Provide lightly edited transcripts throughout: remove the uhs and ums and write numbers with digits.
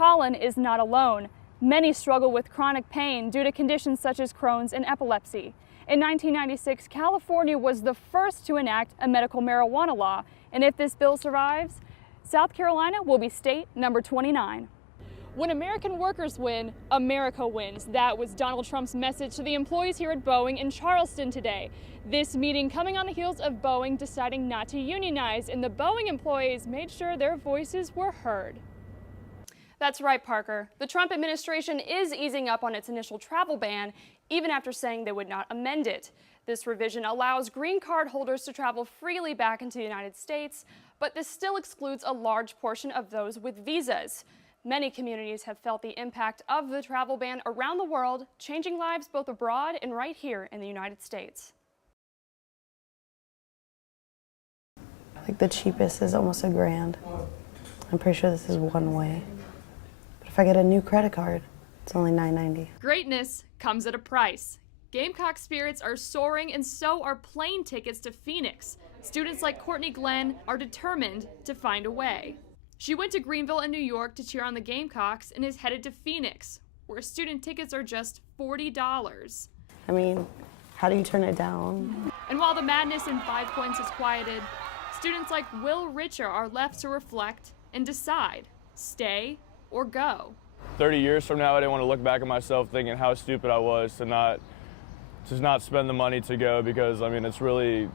Colin is not alone. Many struggle with chronic pain due to conditions such as Crohn's and epilepsy. In 1996, California was the first to enact a medical marijuana law, and if this bill survives, South Carolina will be state number 29. When American workers win, America wins. That was Donald Trump's message to the employees here at Boeing in Charleston today. This meeting coming on the heels of Boeing deciding not to unionize, and the Boeing employees made sure their voices were heard. That's right, Parker. The Trump administration is easing up on its initial travel ban, even after saying they would not amend it. This revision allows green card holders to travel freely back into the United States, but this still excludes a large portion of those with visas. Many communities have felt the impact of the travel ban around the world, changing lives both abroad and right here in the United States. Like the cheapest is almost $1,000. I'm pretty sure this is one way. But if I get a new credit card, it's only $9.90. Greatness comes at a price. Gamecock spirits are soaring, and so are plane tickets to Phoenix. Students like Courtney Glenn are determined to find a way. She went to Greenville and New York to cheer on the Gamecocks and is headed to Phoenix, where student tickets are just $40. I mean, how do you turn it down? And while the madness in 5 Points is quieted, students like Will Richer are left to reflect and decide, stay or go. 30 years from now, I didn't want to look back at myself thinking how stupid I was to not spend the money to go, because I mean, it's really,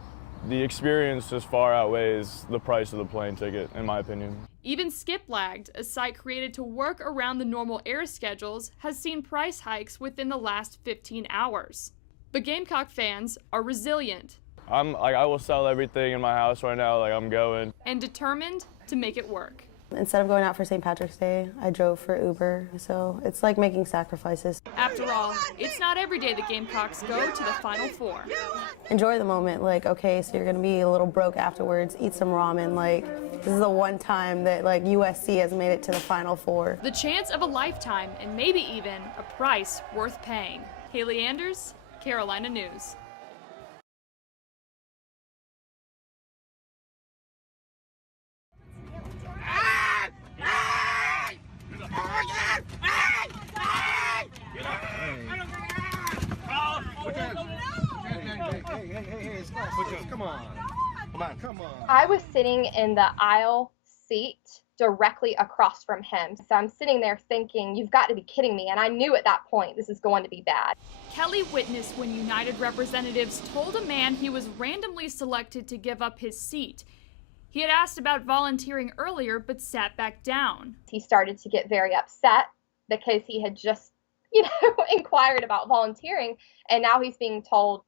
the experience just far outweighs the price of the plane ticket, in my opinion. Even Skiplagged, a site created to work around the normal air schedules, has seen price hikes within the last 15 hours. But Gamecock fans are resilient. I will sell everything in my house right now, I'm going. And determined to make it work. Instead of going out for St. Patrick's Day, I drove for Uber, so it's like making sacrifices. After all, it's not every day the Gamecocks go to the Final Four. Enjoy the moment, okay, so you're gonna be a little broke afterwards, eat some ramen, this is the one time that USC has made it to the Final Four. The chance of a lifetime, and maybe even a price worth paying. Hayley Anders, Carolina News. Come on. I was sitting in the aisle seat directly across from him. So I'm sitting there thinking, you've got to be kidding me. And I knew at that point this is going to be bad. Kelly witnessed when United representatives told a man he was randomly selected to give up his seat. He had asked about volunteering earlier, but sat back down. He started to get very upset because he had just, inquired about volunteering. And now he's being told,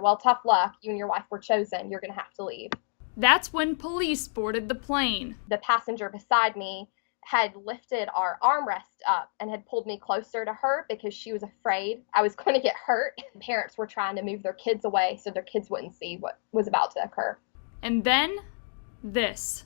well, tough luck. You and your wife were chosen. You're going to have to leave. That's when police boarded the plane. The passenger beside me had lifted our armrest up and had pulled me closer to her because she was afraid I was going to get hurt. Parents were trying to move their kids away so their kids wouldn't see what was about to occur. And then this.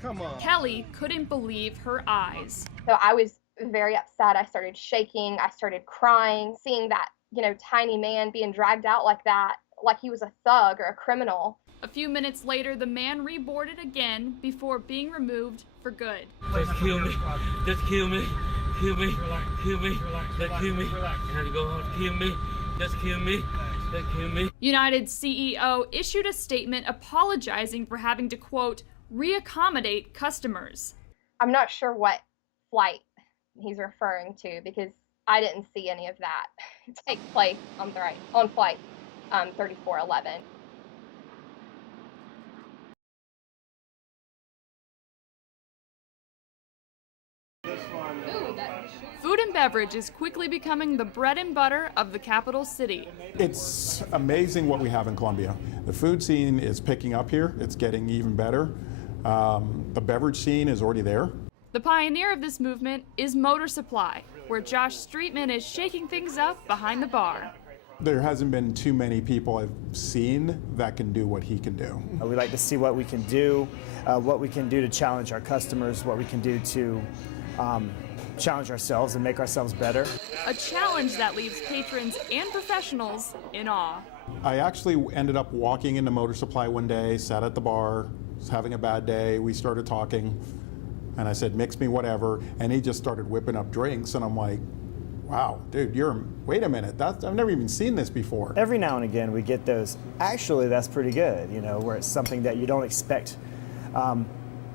Come on. Kelly couldn't believe her eyes. So I was very upset. I started shaking. I started crying, seeing that, tiny man being dragged out like that, like he was a thug or a criminal. A few minutes later, the man reboarded again before being removed for good. Just kill me. Just kill me. Kill me. Kill me. Just kill me. I had to go home. Kill me. Just kill me. Just kill me. United's CEO issued a statement apologizing for having to, quote, reaccommodate customers. I'm not sure what flight he's referring to because I didn't see any of that take place on flight 3411. Food and beverage is quickly becoming the bread and butter of the capital city. It's amazing what we have in Columbia. The food scene is picking up here. It's getting even better. The beverage scene is already there. The pioneer of this movement is Motor Supply, where Josh Streetman is shaking things up behind the bar. There hasn't been too many people I've seen that can do what he can do. We like to see what we can do to challenge our customers, what we can do to challenge ourselves and make ourselves better. A challenge that leaves patrons and professionals in awe. I actually ended up walking into Motor Supply one day, sat at the bar, was having a bad day. We started talking, and I said, mix me whatever, and he just started whipping up drinks, and I'm like, wow, dude, wait a minute, I've never even seen this before. Every now and again we get those, actually that's pretty good, where it's something that you don't expect.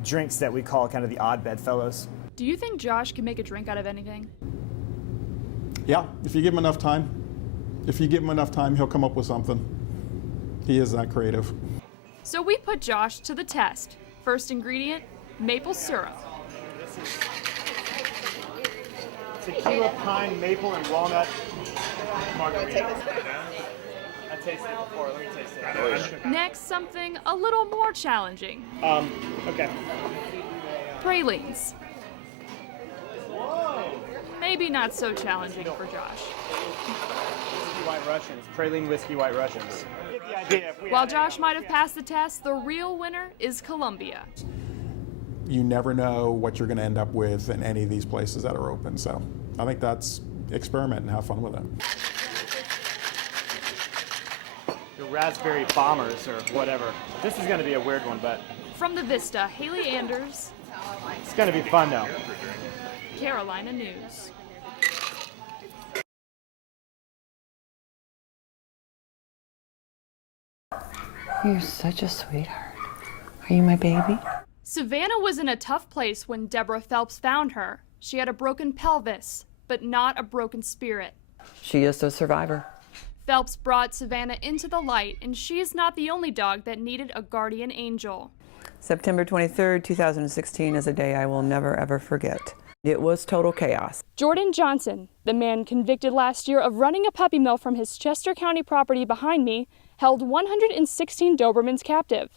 Drinks that we call kind of the odd bedfellows. Do you think Josh can make a drink out of anything? Yeah, if you give him enough time. If you give him enough time, he'll come up with something. He is that creative. So we put Josh to the test. First ingredient, maple syrup. Tequila, pine, maple, and walnut margarita. I tasted it before. Let me taste it. Next, something a little more challenging. Okay. Pralines. Maybe not so challenging for Josh. Whiskey White Russians. Praline Whiskey White Russians. Get the idea. While Josh might have passed the test, the real winner is Columbia. You never know what you're going to end up with in any of these places that are open. So I think that's experiment and have fun with it. The raspberry bombers or whatever. This is going to be a weird one, but From the Vista, Hayley Anders, it's going to be fun though. Carolina News. You're such a sweetheart. Are you my baby? Savannah was in a tough place when Deborah Phelps found her. She had a broken pelvis, but not a broken spirit. She is a survivor. Phelps brought Savannah into the light, and she is not the only dog that needed a guardian angel. September 23rd, 2016 is a day I will never ever forget. It was total chaos. Jordan Johnson, the man convicted last year of running a puppy mill from his Chester County property behind me, held 116 Dobermans captive.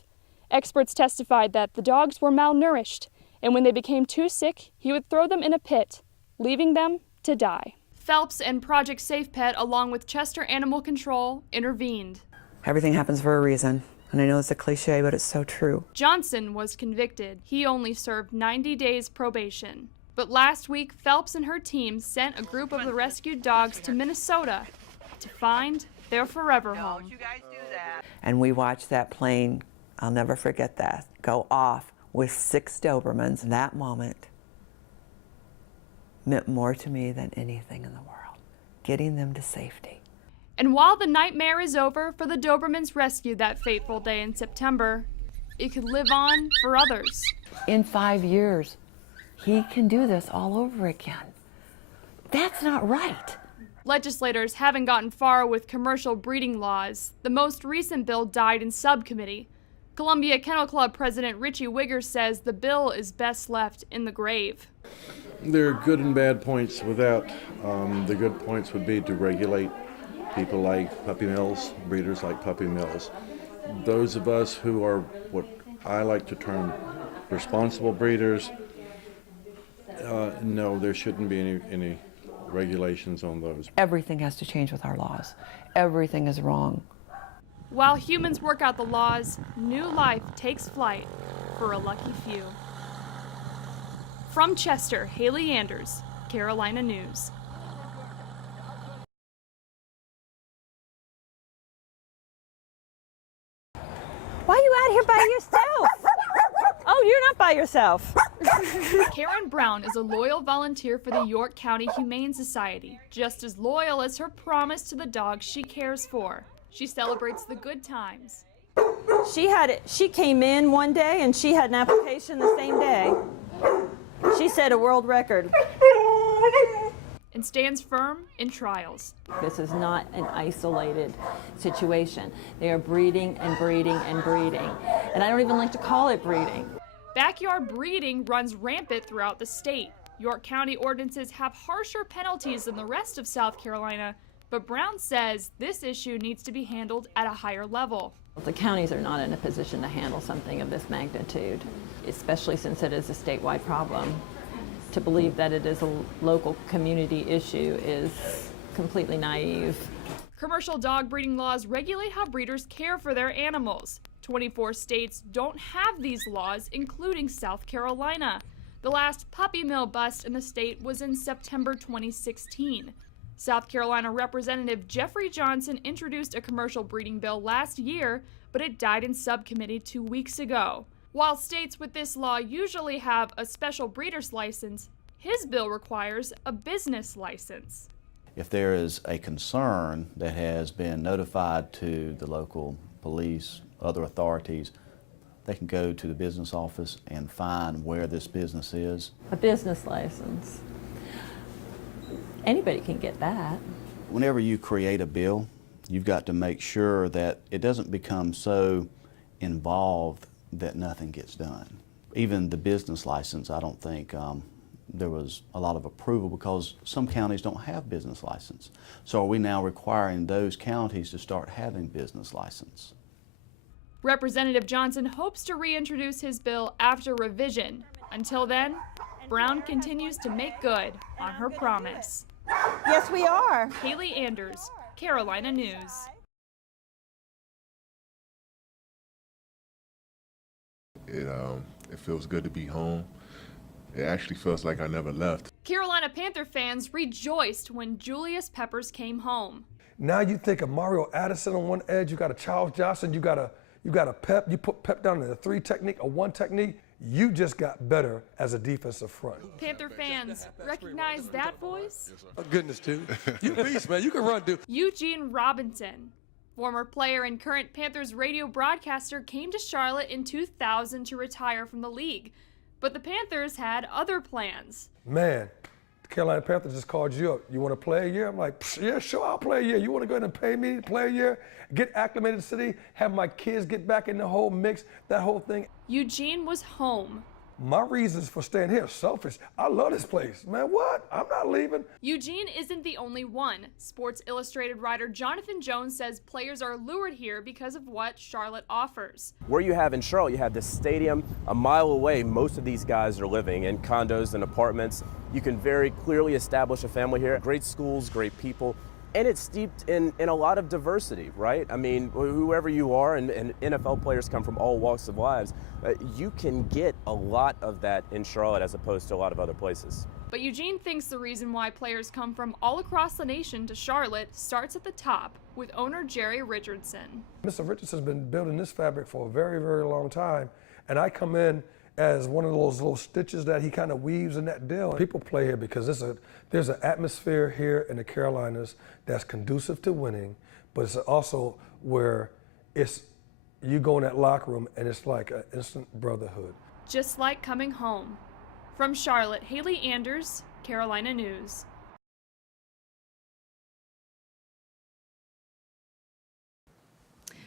Experts testified that the dogs were malnourished, and when they became too sick, he would throw them in a pit, leaving them to die. Phelps and Project Safe Pet, along with Chester Animal Control, intervened. Everything happens for a reason, and I know it's a cliche, but it's so true. Johnson was convicted. He only served 90 days probation. But last week, Phelps and her team sent a group of the rescued dogs to Minnesota to find their forever home. And we watched that plane, I'll never forget that, go off with 6 Dobermans. That moment meant more to me than anything in the world, getting them to safety. And while the nightmare is over for the Dobermans rescued that fateful day in September, it could live on for others. In 5 years, he can do this all over again. That's not right. Legislators haven't gotten far with commercial breeding laws. The most recent bill died in subcommittee. Columbia Kennel Club President Richie Wigger says the bill is best left in the grave. There are good and bad points with that. The good points would be to regulate people like puppy mills, breeders like puppy mills. Those of us who are what I like to term responsible breeders, no, there shouldn't be any regulations on those. Everything has to change with our laws. Everything is wrong. While humans work out the laws, new life takes flight for a lucky few. From Chester, Hayley Anders, Carolina News. Why are you out here by yourself? Oh, you're not by yourself. Karen Brown is a loyal volunteer for the York County Humane Society, just as loyal as her promise to the dogs she cares for. She celebrates the good times. She came in one day and she had an application the same day. She set a world record. And stands firm in trials. This is not an isolated situation. They are breeding and breeding and breeding. And I don't even like to call it breeding. Backyard breeding runs rampant throughout the state. York County ordinances have harsher penalties than the rest of South Carolina, but Brown says this issue needs to be handled at a higher level. The counties are not in a position to handle something of this magnitude, especially since it is a statewide problem. To believe that it is a local community issue is completely naive. Commercial dog breeding laws regulate how breeders care for their animals. 24 states don't have these laws, including South Carolina. The last puppy mill bust in the state was in September 2016. South Carolina Representative Jeffrey Johnson introduced a commercial breeding bill last year, but it died in subcommittee 2 weeks ago. While states with this law usually have a special breeder's license, his bill requires a business license. If there is a concern that has been notified to the local police, other authorities, they can go to the business office and find where this business is. A business license. Anybody can get that. Whenever you create a bill, you've got to make sure that it doesn't become so involved that nothing gets done. Even the business license, I don't think there was a lot of approval because some counties don't have business license. So are we now requiring those counties to start having business license? Representative Johnson hopes to reintroduce his bill after revision. Until then, Brown continues to make good on her promise. Yes, we are. Hayley Anders, Carolina News. It feels good to be home. It actually feels like I never left. Carolina Panther fans rejoiced when Julius Peppers came home. Now you think of Mario Addison on one edge, you got a Charles Johnson, you got a Pep, you put Pep down in a 3 technique, a 1 technique, you just got better as a defensive front. Panther fans recognize that voice? Oh, goodness, dude. You beast, man. You can run, dude. Eugene Robinson, former player and current Panthers radio broadcaster, came to Charlotte in 2000 to retire from the league. But the Panthers had other plans. Man, the Carolina Panthers just called you up. You want to play a year? I'm like, yeah, sure, I'll play a year. You want to go ahead and pay me to play a year? Get acclimated to the city, have my kids get back in the whole mix, that whole thing. Eugene was home. My reasons for staying here are selfish. I love this place. Man, what? I'm not leaving. Eugene isn't the only one. Sports Illustrated writer Jonathan Jones says players are lured here because of what Charlotte offers. Where you have in Charlotte, you have this stadium a mile away. Most of these guys are living in condos and apartments. You can very clearly establish a family here. Great schools, great people. And it's steeped in a lot of diversity, right? I mean, whoever you are, and NFL players come from all walks of lives, you can get a lot of that in Charlotte as opposed to a lot of other places. But Eugene thinks the reason why players come from all across the nation to Charlotte starts at the top with owner Jerry Richardson. Mr. Richardson's been building this fabric for a very, very long time, and I come in as one of those little stitches that he kind of weaves in that deal. People play here because there's an atmosphere here in the Carolinas that's conducive to winning, but it's also where you go in that locker room and it's like an instant brotherhood. Just like coming home. From Charlotte, Hayley Anders, Carolina News.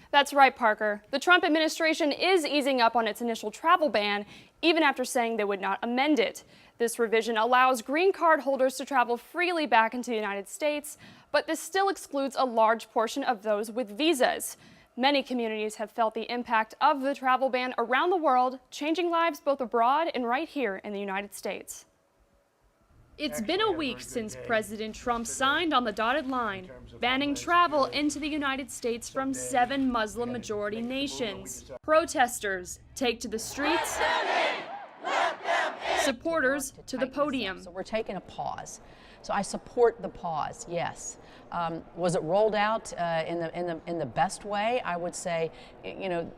That's right, Parker. The Trump administration is easing up on its initial travel ban, even after saying they would not amend it. This revision allows green card holders to travel freely back into the United States, but this still excludes a large portion of those with visas. Many communities have felt the impact of the travel ban around the world, changing lives both abroad and right here in the United States. It's been a week since President Trump signed on the dotted line, banning travel into the United States from 7 Muslim-majority nations. Protesters take to the streets, supporters to the podium. So we're taking a pause. So I support the pause, yes. Was it rolled out in the best way? I would say, you know,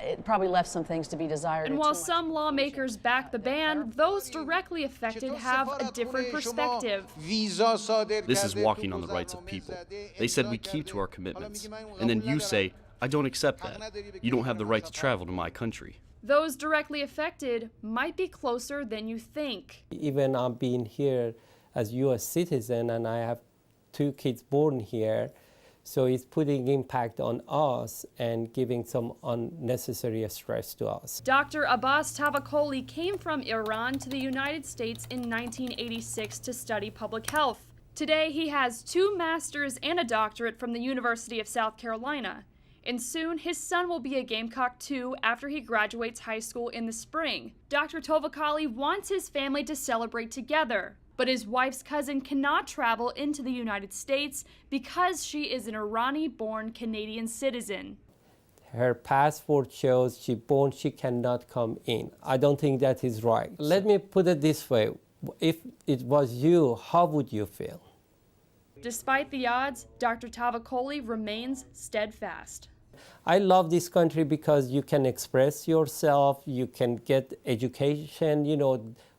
it probably left some things to be desired. And while some lawmakers back the ban, those directly affected have a different perspective. This is walking on the rights of people. They said we keep to our commitments. And then you say, I don't accept that. You don't have the right to travel to my country. Those directly affected might be closer than you think. Even I'm being here as U.S. citizen, and I have 2 kids born here, so it's putting impact on us and giving some unnecessary stress to us. Dr. Abbas Tavakoli came from Iran to the United States in 1986 to study public health. Today, he has 2 masters and a doctorate from the University of South Carolina. And soon, his son will be a Gamecock too after he graduates high school in the spring. Dr. Tavakoli wants his family to celebrate together, but his wife's cousin cannot travel into the United States because she is an Irani-born Canadian citizen. Her passport shows she cannot come in. I don't think that is right. Let me put it this way. If it was you, how would you feel? Despite the odds, Dr. Tavakoli remains steadfast. I love this country because you can express yourself, you can get education,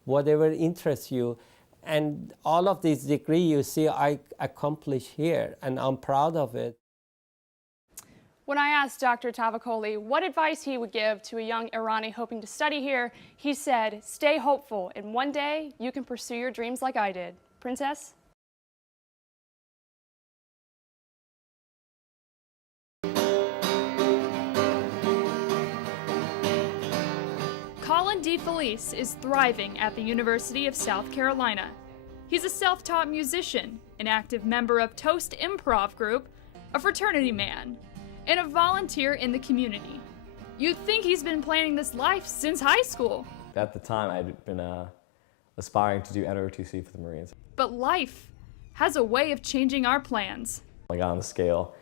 whatever interests you. And all of these degrees you see I accomplished here, and I'm proud of it. When I asked Dr. Tavakoli what advice he would give to a young Irani hoping to study here, he said, stay hopeful, and one day you can pursue your dreams like I did. Princess? Colin DeFelice is thriving at the University of South Carolina. He's a self-taught musician, an active member of Toast Improv Group, a fraternity man, and a volunteer in the community. You'd think he's been planning this life since high school. At the time, I'd been aspiring to do NROTC for the Marines. But life has a way of changing our plans. I got on the scale,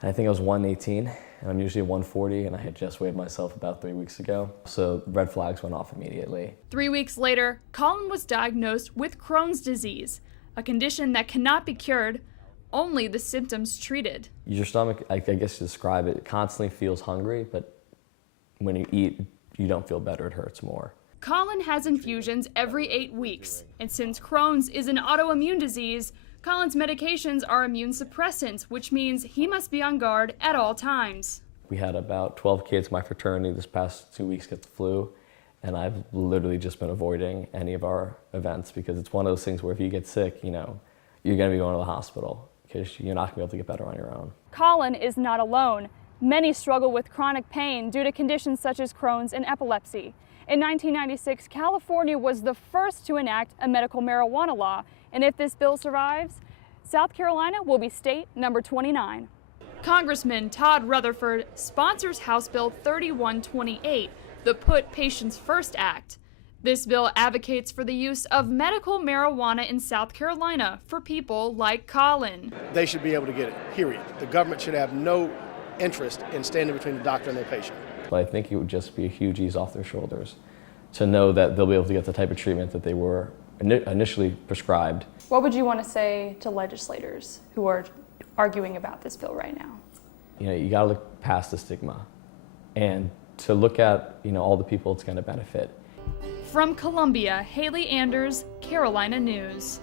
and I think I was 118, and I'm usually 140, and I had just weighed myself about 3 weeks ago. So red flags went off immediately. 3 weeks later, Colin was diagnosed with Crohn's disease, a condition that cannot be cured, only the symptoms treated. Your stomach, I guess to describe it, constantly feels hungry, but when you eat, you don't feel better, it hurts more. Colin has infusions every 8 weeks, and since Crohn's is an autoimmune disease, Colin's medications are immune suppressants, which means he must be on guard at all times. We had about 12 kids in my fraternity this past 2 weeks get the flu, and I've literally just been avoiding any of our events because it's one of those things where if you get sick, you're gonna be going to the hospital because you're not gonna be able to get better on your own. Colin is not alone. Many struggle with chronic pain due to conditions such as Crohn's and epilepsy. In 1996, California was the first to enact a medical marijuana law, and if this bill survives, South Carolina will be state number 29. Congressman Todd Rutherford sponsors House Bill 3128, the Put Patients First Act. This bill advocates for the use of medical marijuana in South Carolina for people like Colin. They should be able to get it, period. The government should have no interest in standing between the doctor and their patient. But I think it would just be a huge ease off their shoulders to know that they'll be able to get the type of treatment that they were initially prescribed. What would you want to say to legislators who are arguing about this bill right now? You gotta look past the stigma and to look at, all the people it's gonna benefit. From Columbia, Hayley Anders, Carolina News.